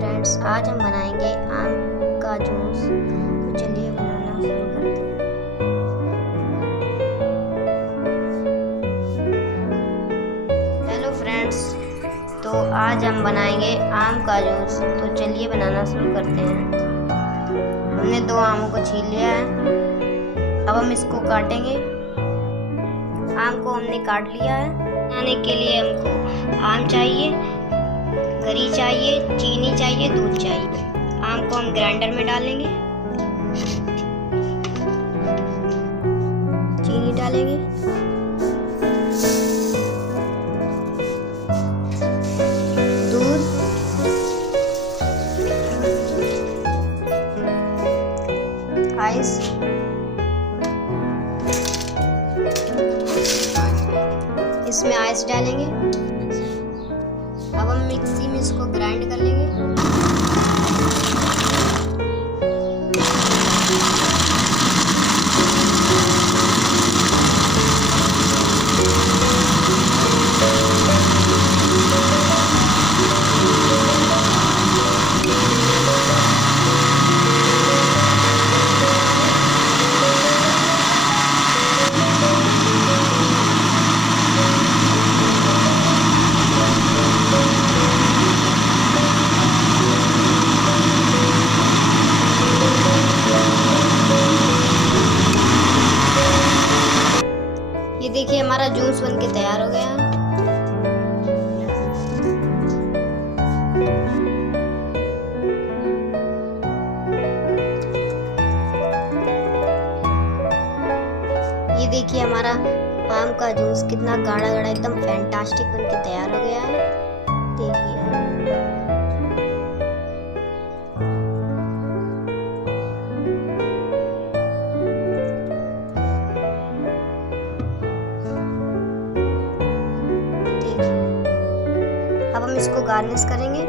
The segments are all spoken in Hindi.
फ्रेंड्स, आज हम बनाएंगे आम का जूस। तो चलिए बनाना शुरू करते हैं। हेलो फ्रेंड्स, तो आज हम बनाएंगे आम का जूस। तो चलिए बनाना शुरू करते हैं। हमने 2 आमों को छील लिया है। अब हम इसको काटेंगे। आम को हमने काट लिया है। बनाने के लिए हमको आम चाहिए, गरी चाहिए, चीनी चाहिए, दूध चाहिए। आम को हम ग्राइंडर में डालेंगे, चीनी डालेंगे, दूध, आइस, इसमें आइस डालेंगे। अब हम मिक्सी में इसको ग्राइंड कर लेंगे। ये देखिए, हमारा जूस बनके तैयार हो गया है। ये देखिए, हमारा आम का जूस कितना गाढ़ा गाढ़ा एकदम फैंटास्टिक बनके तैयार हो गया है। देखिए, अब हम इसको गार्निश करेंगे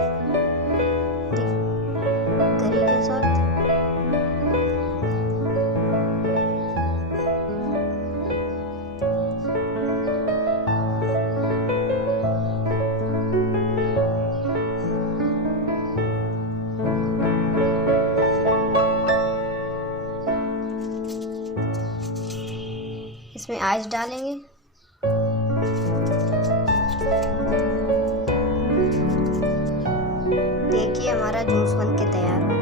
गरी के साथ। इसमें आइस डालेंगे। देखिए, हमारा जूस बनके तैयार हो